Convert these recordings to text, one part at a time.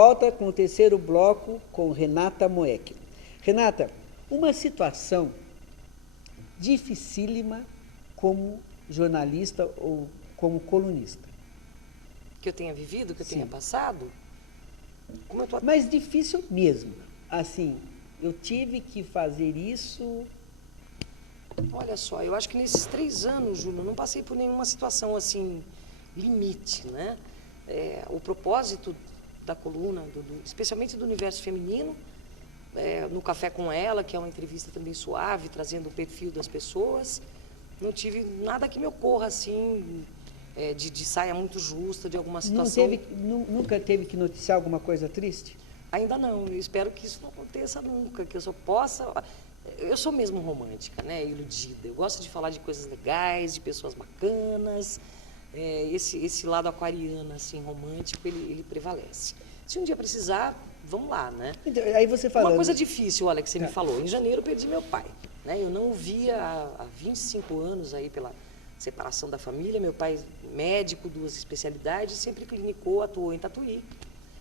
volta com o terceiro bloco com Renata Moecchio. Renata, uma situação dificílima como jornalista ou como colunista. Que eu tenha vivido, que eu Sim. tenha passado? Como eu tô... Mas difícil mesmo. Assim, eu tive que fazer isso. Olha só, eu acho que nesses 3 anos, Júlio, eu não passei por nenhuma situação assim, limite, né? O propósito da coluna, especialmente do universo feminino, no Café com Ela, que é uma entrevista também suave, trazendo o perfil das pessoas, não tive nada que me ocorra assim, de saia muito justa, de alguma situação. Nunca teve que noticiar alguma coisa triste? Ainda não, eu espero que isso não aconteça nunca, que eu só possa... Eu sou mesmo romântica, né, iludida. Eu gosto de falar de coisas legais, de pessoas bacanas. Esse lado aquariano, assim, romântico, ele prevalece. Se um dia precisar, vamos lá, né? Então, aí você falando... Uma coisa difícil, olha, que você me falou. Em janeiro eu perdi meu pai, né? Eu não o via há 25 anos aí pela separação da família. Meu pai médico, 2 especialidades, sempre clinicou, atuou em Tatuí.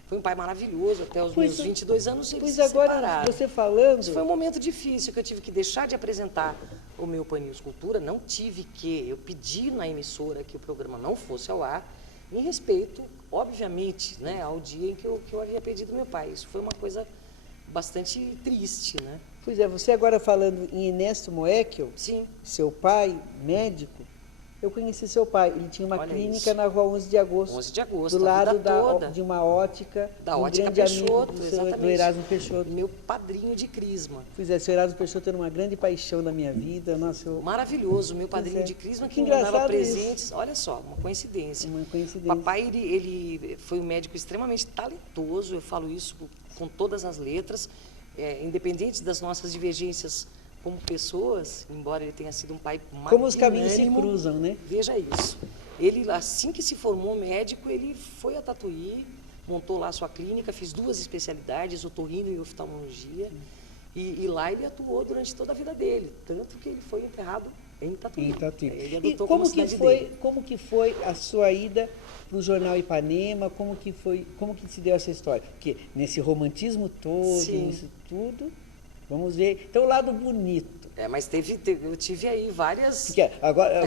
Foi um pai maravilhoso, até os meus 22 anos eles se agora, separaram. você falando... Isso foi um momento difícil, que eu tive que deixar de apresentar o meu Pan News Cultura, não tive que, eu pedi na emissora que o programa não fosse ao ar, em respeito, obviamente, né, ao dia em que eu havia perdido meu pai. Isso foi uma coisa bastante triste, né? Pois é, você agora falando em Ernesto Moecchio, Sim. Seu pai, médico, eu conheci seu pai, ele tinha uma Olha clínica isso. na rua 11 de agosto. 11 de agosto, do a lado vida toda. de uma ótica, Da um ótica grande amigo Peixoto, do Erasmo Peixoto. Meu padrinho de crisma. Pois é, seu Erasmo Peixoto era uma grande paixão da minha vida. Nossa, Maravilhoso, meu padrinho de crisma que me engraçado mandava presentes. isso. Olha só, uma coincidência. Uma coincidência. Papai, ele foi um médico extremamente talentoso, eu falo isso com todas as letras, independente das nossas divergências como pessoas, embora ele tenha sido um pai magnânimo. Como os caminhos se cruzam, né? Veja isso. Ele, assim que se formou médico, ele foi a Tatuí, montou lá a sua clínica, fez 2 especialidades, otorrino e oftalmologia, e lá ele atuou durante toda a vida dele, tanto que ele foi enterrado em Tatuí. Em Tatuí. Ele E adotou como como que cidade foi, dele. como que foi a sua ida para o jornal Ipanema? Como que se deu essa história? Porque nesse romantismo todo, Sim. nisso tudo, vamos ver. Então, o lado bonito. Mas eu tive aí várias... Porque agora...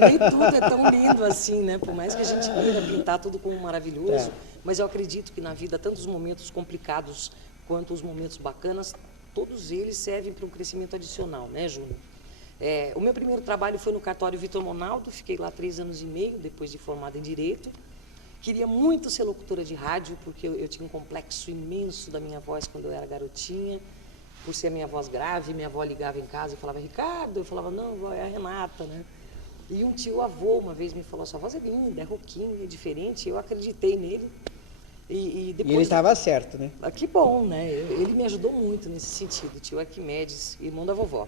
Nem tudo é tão lindo assim, né? Por mais que a gente queira pintar tudo como maravilhoso, mas eu acredito que na vida, tanto os momentos complicados quanto os momentos bacanas, todos eles servem para um crescimento adicional, né, Júnior? O meu primeiro trabalho foi no cartório Vitor Monaldo, fiquei lá 3 anos e meio, depois de formada em Direito. Queria muito ser locutora de rádio, porque eu tinha um complexo imenso da minha voz quando eu era garotinha, por ser a minha voz grave. Minha avó ligava em casa e falava, Ricardo, eu falava, não, vó, é a Renata, né? E um tio avô uma vez me falou, sua voz é linda, é roquinha, é diferente. Eu acreditei nele. E depois... E ele estava certo, né? Que bom, né? Ele me ajudou muito nesse sentido, tio Arquimedes, irmão da vovó.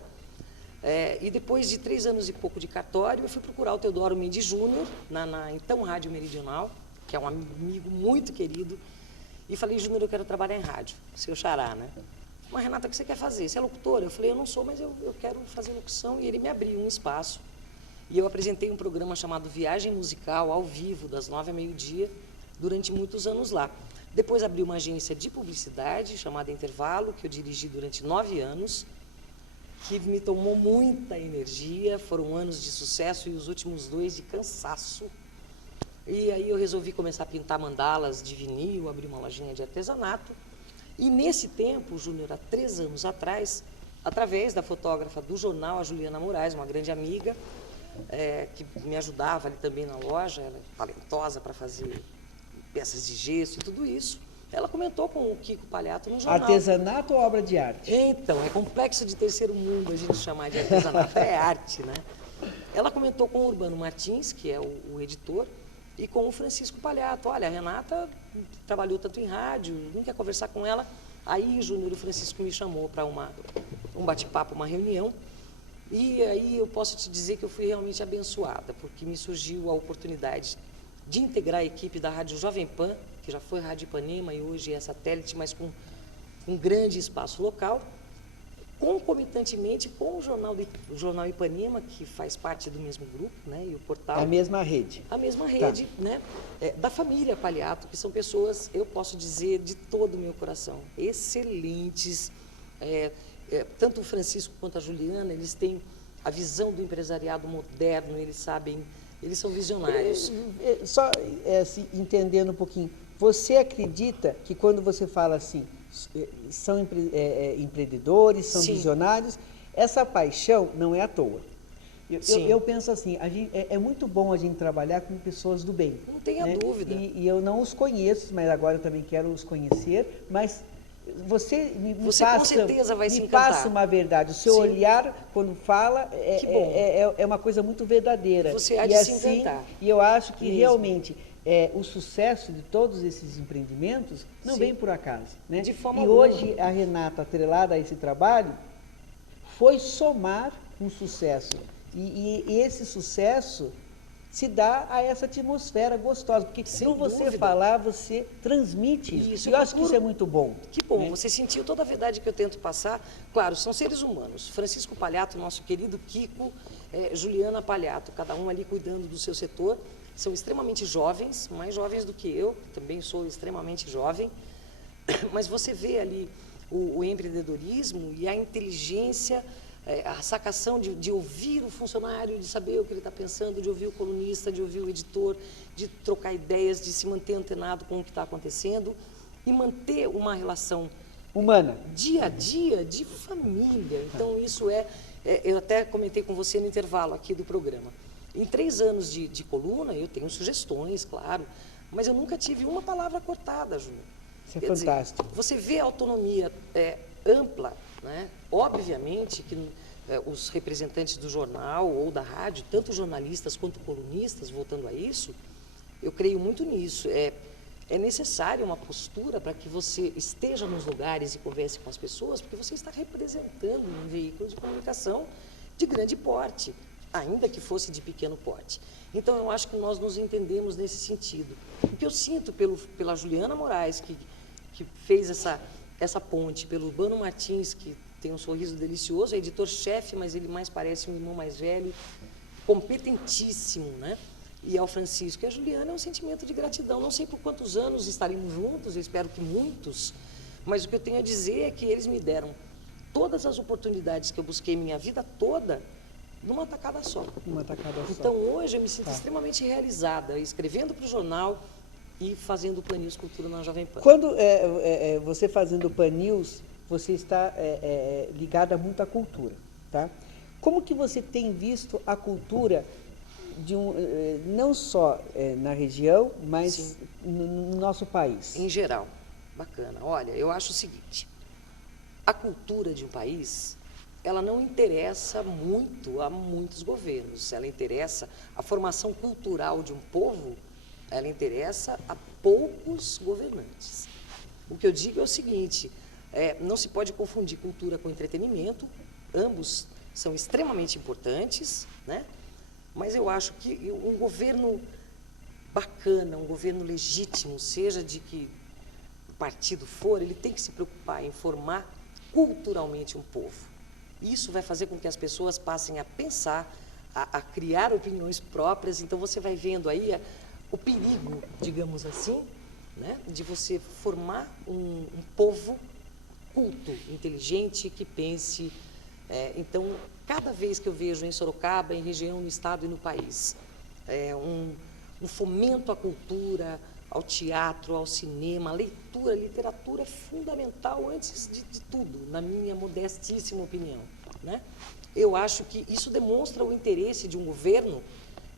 E depois de 3 anos e pouco de cartório, eu fui procurar o Teodoro Mendes Júnior, na então Rádio Meridional, que é um amigo muito querido, e falei, Júnior, eu quero trabalhar em rádio, seu xará, né? Mas, Renata, o que você quer fazer? Você é locutora? Eu falei, eu não sou, mas eu quero fazer locução. E ele me abriu um espaço. E eu apresentei um programa chamado Viagem Musical, ao vivo, das 9 a meio-dia, durante muitos anos lá. Depois abri uma agência de publicidade, chamada Intervalo, que eu dirigi durante 9 anos, que me tomou muita energia. Foram anos de sucesso e os últimos 2 de cansaço. E aí eu resolvi começar a pintar mandalas de vinil, abrir uma lojinha de artesanato. E nesse tempo, Júnior, há 3 anos atrás, através da fotógrafa do jornal, a Juliana Moraes, uma grande amiga, que me ajudava ali também na loja, ela é talentosa para fazer peças de gesso e tudo isso, ela comentou com o Kiko Palhato no jornal. Artesanato ou obra de arte? Então, é complexo de terceiro mundo a gente chamar de artesanato, é arte, né? Ela comentou com o Urbano Martins, que é o editor, e com o Francisco Palhato. Olha, a Renata trabalhou tanto em rádio, não quer conversar com ela. Aí, Júnior, o Francisco me chamou para um bate-papo, uma reunião. E aí eu posso te dizer que eu fui realmente abençoada, porque me surgiu a oportunidade de integrar a equipe da Rádio Jovem Pan, que já foi Rádio Ipanema e hoje é satélite, mas com um grande espaço local. concomitantemente com o Jornal Ipanema, que faz parte do mesmo grupo, né, e o portal. É a mesma rede. A mesma rede, Tá. né, da família Palhato, que são pessoas, eu posso dizer, de todo o meu coração, excelentes. Tanto o Francisco quanto a Juliana, eles têm a visão do empresariado moderno, eles sabem, eles são visionários. Só assim, entendendo um pouquinho, você acredita que quando você fala assim, são empreendedores, são Sim. visionários, essa paixão não é à toa. Sim. Eu penso assim, é muito bom a gente trabalhar com pessoas do bem. Não tenha dúvida. E eu não os conheço, mas agora eu também quero os conhecer, mas você Você com certeza vai se me encantar. passa uma verdade. O seu Sim. olhar, quando fala, Que bom. é uma coisa muito verdadeira. Você há de e se assim, encantar. e eu acho que Mesmo. realmente o sucesso de todos esses empreendimentos não Sim. vem por acaso. Né? De forma e alguma. hoje a Renata, atrelada a esse trabalho, foi somar um sucesso. E esse sucesso se dá a essa atmosfera gostosa, porque Sem por você dúvida. falar, você transmite isso. Isso, E eu eu acho que procuro- isso é muito bom. Que bom, né? você sentiu toda a verdade que eu tento passar. Claro, são seres humanos. Francisco Palhato, nosso querido Kiko, Juliana Palhato, cada um ali cuidando do seu setor. São extremamente jovens, mais jovens do que eu, também sou extremamente jovem. Mas você vê ali o empreendedorismo e a inteligência, a sacação de ouvir o funcionário, de saber o que ele está pensando, de ouvir o colunista, de ouvir o editor, de trocar ideias, de se manter antenado com o que está acontecendo e manter uma relação Humana. dia a dia de família. Então, isso eu até comentei com você no intervalo aqui do programa. Em 3 anos de coluna, eu tenho sugestões, claro, mas eu nunca tive uma palavra cortada, Júnior. Isso é Quer dizer, fantástico. você vê a autonomia ampla, né? Obviamente que os representantes do jornal ou da rádio, tanto jornalistas quanto colunistas, voltando a isso, eu creio muito nisso. É necessária uma postura para que você esteja nos lugares e converse com as pessoas, porque você está representando um veículo de comunicação de grande porte, ainda que fosse de pequeno porte. Então, eu acho que nós nos entendemos nesse sentido. O que eu sinto pela Juliana Moraes, que fez essa ponte, pelo Urbano Martins, que tem um sorriso delicioso, é editor-chefe, mas ele mais parece um irmão mais velho, competentíssimo, né? E ao Francisco e a Juliana é um sentimento de gratidão. Não sei por quantos anos estaremos juntos, eu espero que muitos, mas o que eu tenho a dizer é que eles me deram todas as oportunidades que eu busquei minha vida toda numa tacada só. Uma tacada só. Então, hoje eu me sinto extremamente realizada, escrevendo para o jornal e fazendo o Pan News Cultura na Jovem Pan. Quando você fazendo o Pan News, você está ligada muito à cultura, tá? Como que você tem visto a cultura não só na região, mas no nosso país? Em geral, bacana. Olha, eu acho o seguinte, a cultura de um país, ela não interessa muito a muitos governos, ela interessa, a formação cultural de um povo, ela interessa a poucos governantes. O que eu digo é o seguinte, não se pode confundir cultura com entretenimento, ambos são extremamente importantes, né? Mas eu acho que um governo bacana, um governo legítimo, seja de que partido for, ele tem que se preocupar em formar culturalmente um povo. Isso vai fazer com que as pessoas passem a pensar, a criar opiniões próprias. Então, você vai vendo aí o perigo, digamos assim, né, de você formar um povo culto, inteligente, que pense. Então, cada vez que eu vejo em Sorocaba, em região, no estado e no país, um fomento à cultura, ao teatro, ao cinema, à leitura, literatura é fundamental antes de tudo, na minha modestíssima opinião, né? Eu acho que isso demonstra o interesse de um governo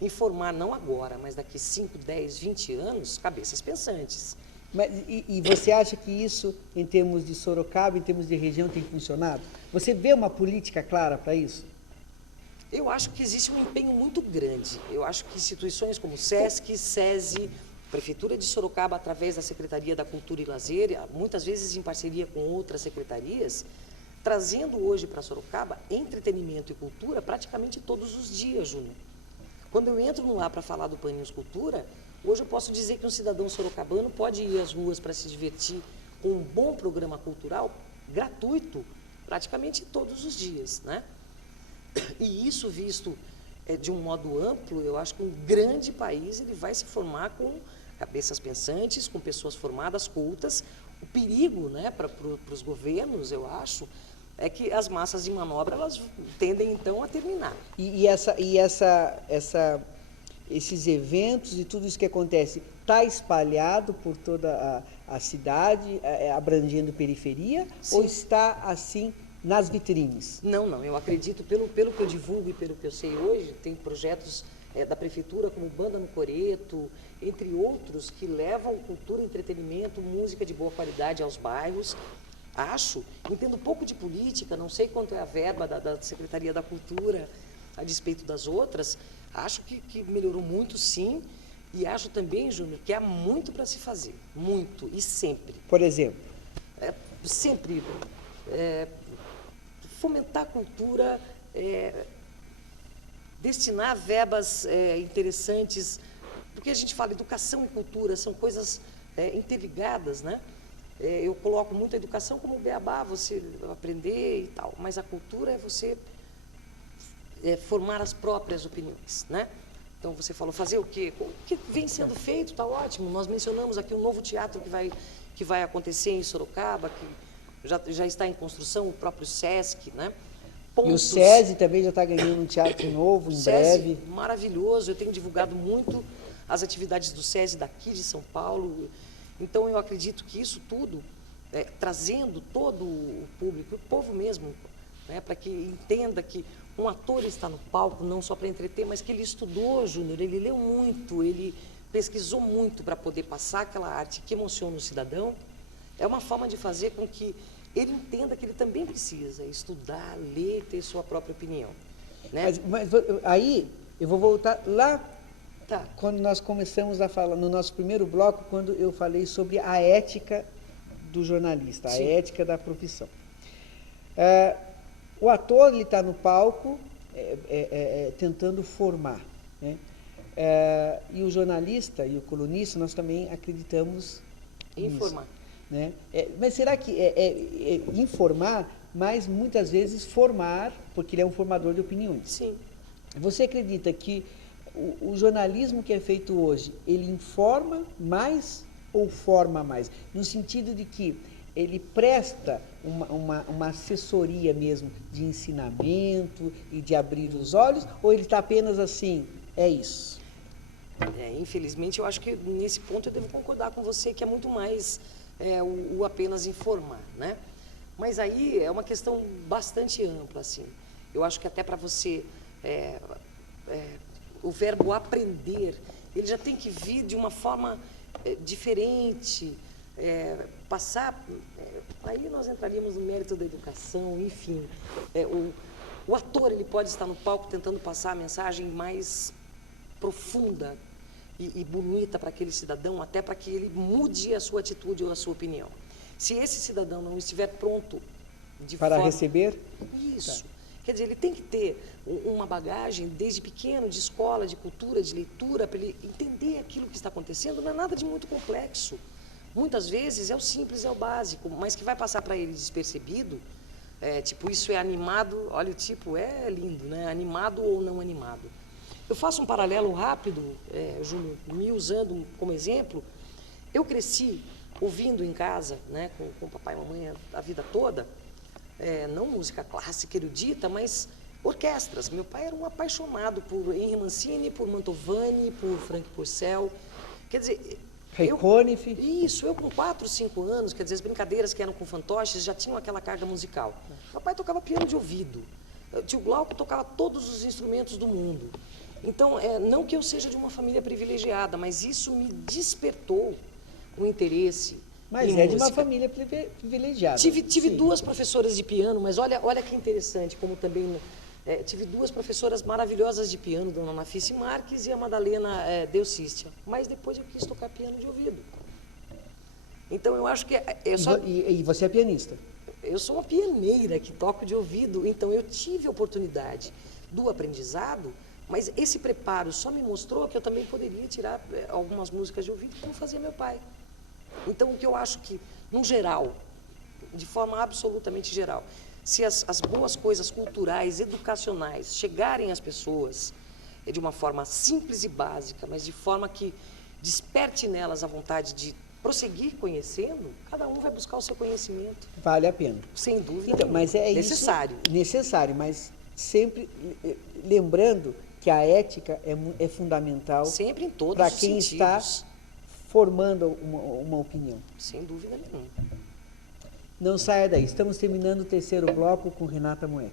em formar, não agora, mas daqui 5, 10, 20 anos, cabeças pensantes. Mas, e você acha que isso, em termos de Sorocaba, em termos de região, tem funcionado? Você vê uma política clara para isso? Eu acho que existe um empenho muito grande. Eu acho que instituições como SESC, SESI, Prefeitura de Sorocaba, através da Secretaria da Cultura e Lazer, muitas vezes em parceria com outras secretarias, trazendo hoje para Sorocaba entretenimento e cultura praticamente todos os dias, Júnior. Quando eu entro no ar para falar do Pan News Cultura, hoje eu posso dizer que um cidadão sorocabano pode ir às ruas para se divertir com um bom programa cultural gratuito, praticamente todos os dias, né? E isso visto de um modo amplo, eu acho que um grande país ele vai se formar com cabeças pensantes, com pessoas formadas, cultas. O perigo, né, para os governos, eu acho, é que as massas de manobra elas tendem então a terminar. Esses eventos e tudo isso que acontece está espalhado por toda a cidade, abrangendo periferia, Sim. ou está assim nas vitrines? Não, eu acredito, pelo que eu divulgo e pelo que eu sei hoje, tem projetos da prefeitura como Banda no Coreto, entre outros, que levam cultura, entretenimento, música de boa qualidade aos bairros. Entendo pouco de política, não sei quanto é a verba da Secretaria da Cultura a despeito das outras, acho que melhorou muito, sim, e acho também, Júnior, que há muito para se fazer, muito, e sempre. Por exemplo? Sempre fomentar a cultura, destinar verbas interessantes, porque a gente fala educação e cultura, são coisas interligadas, né? Eu coloco muito a educação como beabá, você aprender e tal, mas a cultura é você formar as próprias opiniões, né? Então, você falou fazer o quê? O que vem sendo feito, está ótimo. Nós mencionamos aqui um novo teatro que vai acontecer em Sorocaba, que já está em construção, o próprio SESC, né? E o SESI também já está ganhando um teatro novo, em breve. Maravilhoso, eu tenho divulgado muito as atividades do SESI daqui de São Paulo. Então, eu acredito que isso tudo, trazendo todo o público, o povo mesmo, né, para que entenda que um ator está no palco não só para entreter, mas que ele estudou, Júnior, ele leu muito, ele pesquisou muito para poder passar aquela arte que emociona o cidadão. É uma forma de fazer com que ele entenda que ele também precisa estudar, ler, ter sua própria opinião. Né? Mas aí eu vou voltar lá Tá. quando nós começamos a falar, no nosso primeiro bloco, quando eu falei sobre a ética do jornalista, a Sim. ética da profissão. O ator está no palco tentando formar, né? E o jornalista e o colunista, nós também acreditamos Informar. nisso, né? Mas será que informar, mas muitas vezes formar, porque ele é um formador de opiniões? Sim. Você acredita que o jornalismo que é feito hoje, ele informa mais ou forma mais? No sentido de que ele presta uma assessoria mesmo de ensinamento e de abrir os olhos, ou ele está apenas assim, é isso? Infelizmente, eu acho que nesse ponto eu devo concordar com você, que é muito mais o apenas informar, né? Mas aí é uma questão bastante ampla, assim. Eu acho que até para você, o verbo aprender, ele já tem que vir de uma forma diferente, passar, aí nós entraríamos no mérito da educação, enfim. O ator, ele pode estar no palco tentando passar a mensagem mais profunda e bonita para aquele cidadão, até para que ele mude a sua atitude ou a sua opinião. Se esse cidadão não estiver pronto para receber? Isso. Tá. Quer dizer, ele tem que ter uma bagagem desde pequeno, de escola, de cultura, de leitura, para ele entender aquilo que está acontecendo. Não é nada de muito complexo. Muitas vezes é o simples, é o básico, mas que vai passar para ele despercebido, tipo, isso é animado, olha o tipo, é lindo, né? Animado ou não animado. Eu faço um paralelo rápido, Júnior, me usando como exemplo. Eu cresci ouvindo em casa, né, com papai e mamãe a vida toda, não música clássica, erudita, mas orquestras. Meu pai era um apaixonado por Henry Mancini, por Mantovani, por Frank Purcell. Quer dizer... Reconif. Isso, eu com 4, 5 anos, quer dizer, as brincadeiras que eram com fantoches já tinham aquela carga musical. Meu pai tocava piano de ouvido. O tio Glauco tocava todos os instrumentos do mundo. Então, não que eu seja de uma família privilegiada, mas isso me despertou o interesse. Mas de uma família privilegiada. Tive 2 professoras de piano, mas olha que interessante, como também tive 2 professoras maravilhosas de piano, Dona Nafice Marques e a Madalena Delcístia. Mas depois eu quis tocar piano de ouvido. Então, eu acho que E você é pianista? Eu sou uma pianeira que toco de ouvido, então eu tive a oportunidade do aprendizado, mas esse preparo só me mostrou que eu também poderia tirar algumas músicas de ouvido como fazia meu pai. Então, o que eu acho que, no geral, de forma absolutamente geral, se as boas coisas culturais, educacionais, chegarem às pessoas de uma forma simples e básica, mas de forma que desperte nelas a vontade de prosseguir conhecendo, cada um vai buscar o seu conhecimento. Vale a pena. Sem dúvida. Então, mas é necessário. Isso, necessário, mas sempre lembrando que a ética é fundamental. Sempre em todos para os quem sentidos. está formando uma opinião. Sem dúvida nenhuma. Não saia daí. Estamos terminando o terceiro bloco com Renata Moeck.